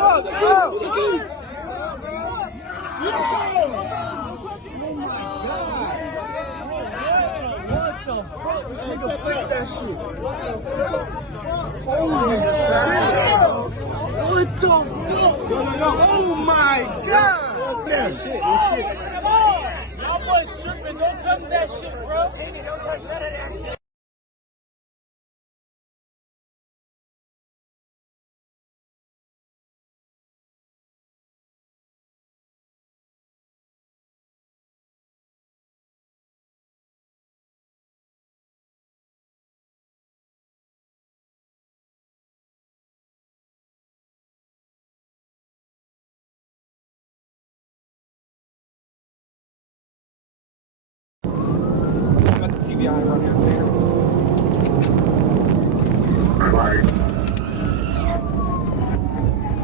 fuck up! Holy shit! What the fuck? Oh my god! Shit. Y'all boys tripping. Don't touch that shit, bro. Don't touch none of that shit.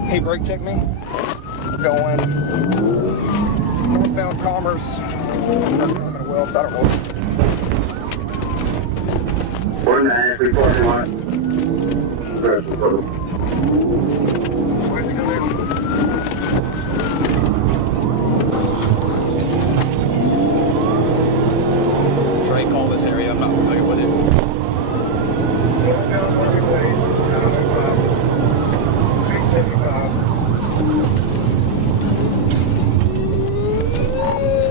Hey, brake check me. We're going northbound Commerce. I'm gonna well, thought it was. 49, 341. Trey, call this area. I'm not familiar with it.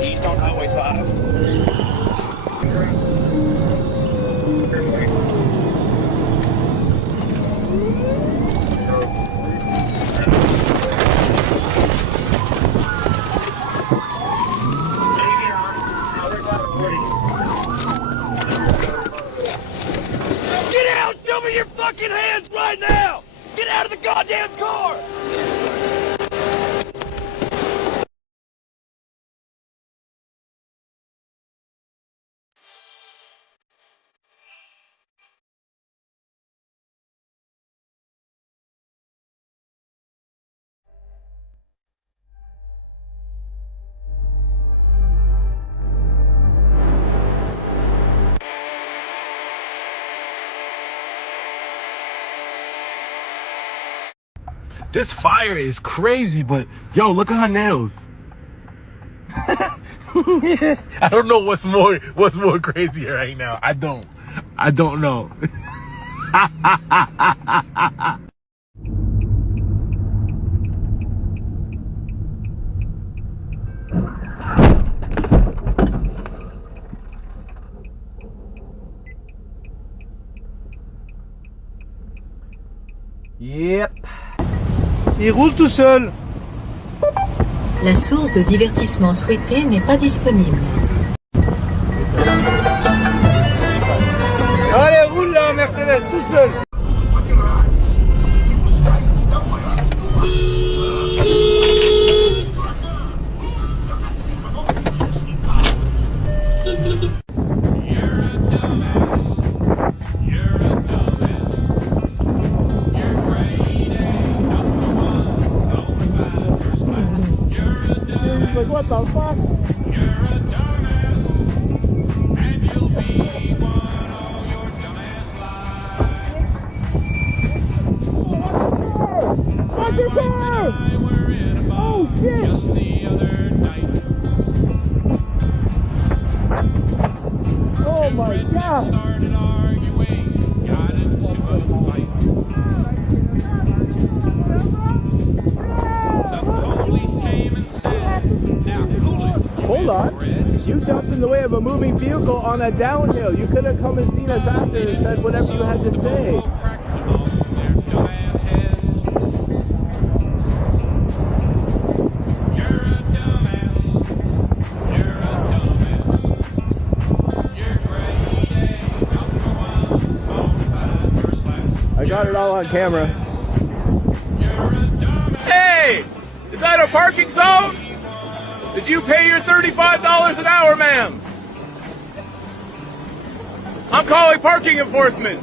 East on Highway 5. Get out! Show me your fucking hands right now! Get out of the goddamn car! This fire is crazy, but yo, look at her nails. I don't know what's more crazy right now. I don't know. Yep. Il roule tout seul. La source de divertissement souhaitée n'est pas disponible. Allez, roule là, Mercedes, tout seul. Like, what the fuck? You're a dumbass, and you'll be one all your dumbass life. What's your car? Oh shit! Just the other night. Oh my god! Started arguing, got into a fight. The police came and said, "Now cool it." Hold on. You jumped in the way of a moving vehicle on a downhill. You could have come and seen us after and said whatever you had to say. I got it all on camera. Hey! Is that a parking zone? Did you pay your $35 an hour, ma'am? I'm calling parking enforcement.